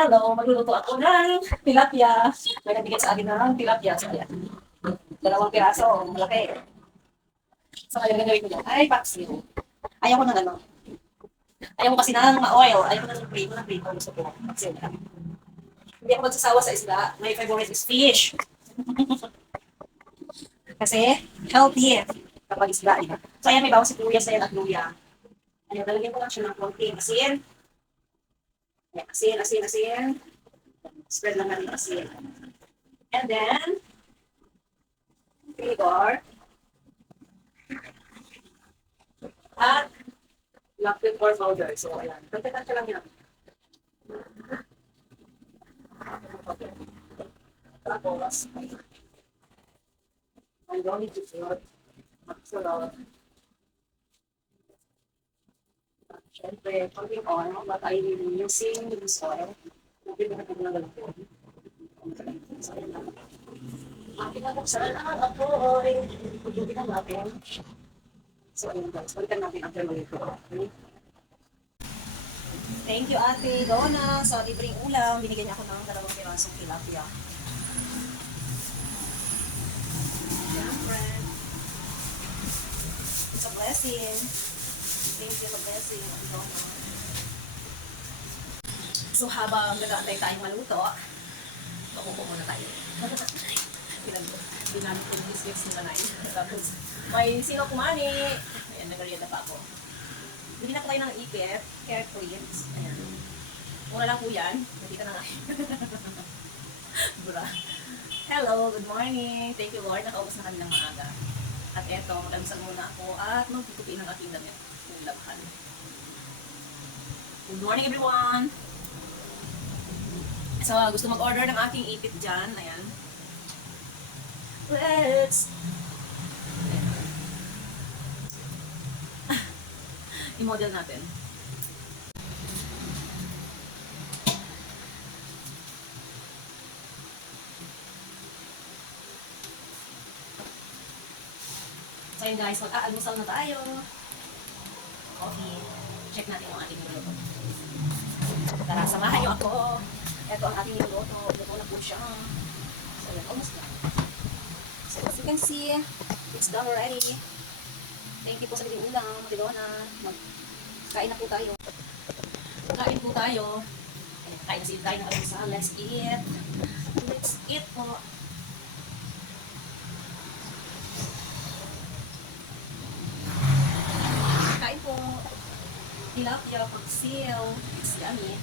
Hello, magluluto ako ng tilapia. May nabigay sa akin ng tilapia. So, ayan. 2 piraso, malaki. So, kaya gagawin ko yan. Ay, paksiw. Ayaw ko ng ano. Ayaw ko kasi ng ma-oil. Ayaw ko ng prito ng prito. Gusto ko. Paksiw na. Hindi ako magsasawa sa isda. My favorite is fish. Kasi, healthy kapag isda. Diba? So, ayan, may bawang sibuyas na yan at luya. Ayan, lalagyan ko lang siya ng konting asin. Ayan, asin, asin, asin. Spread lang natin yung asin. And then, vinegar. At black pepper powder. So, ayan. Pagkatansya lang yan. Okay. Tapos, I'm going to put maxolot. Siyempre, konting oil, but I'm using this oil. Hindi na natin nagalapon. So, ayan lang. Pinabuksan ang apoy. Pagbuti na natin. So, ayun guys. Balikan natin after malito. Okay? Thank you, Ate Donna. Sa libreng ulam, binigyan niya ako ng 2 pirasong tilapia. Siyempre. It's a blessing. Thank you for blessing, Ate Donna. So, habang nag-aantay tayong maluto, makupo muna tayo. Dinamit ko yung biscuits ng kanay. Tapos, may sino kumani. Ayan, nag-arienda pa ako. Bili na ko tayo ng ipit, carrot crisps. Ayan. Mura lang po yan. Hindi ka na nga. Bura. Hello, good morning. Thank you Lord, nakaubos na kami ng maaga. At eto, mag-almusal muna ako at magtutupiin ng aking damit. Yung labahan. Good morning everyone! So, gusto mag-order ng aking ipit dyan. Ayan. Let's i-model natin. So yun guys, mag-aalmusal na tayo. Coffee. Check natin yung ating niluluto. Tara, samahan niyo ako. Ito ang ating niluluto. Luto na po siya. So yun, almost done. So as you can see, it's done already. Thank you po sa libreng ulam, Ate Donna. Kain na po tayo. Kain po tayo. Kain na sila tayo ng almusal. Let's eat. Let's eat po. Kain po. Tilapia, pagsil. It's yummy.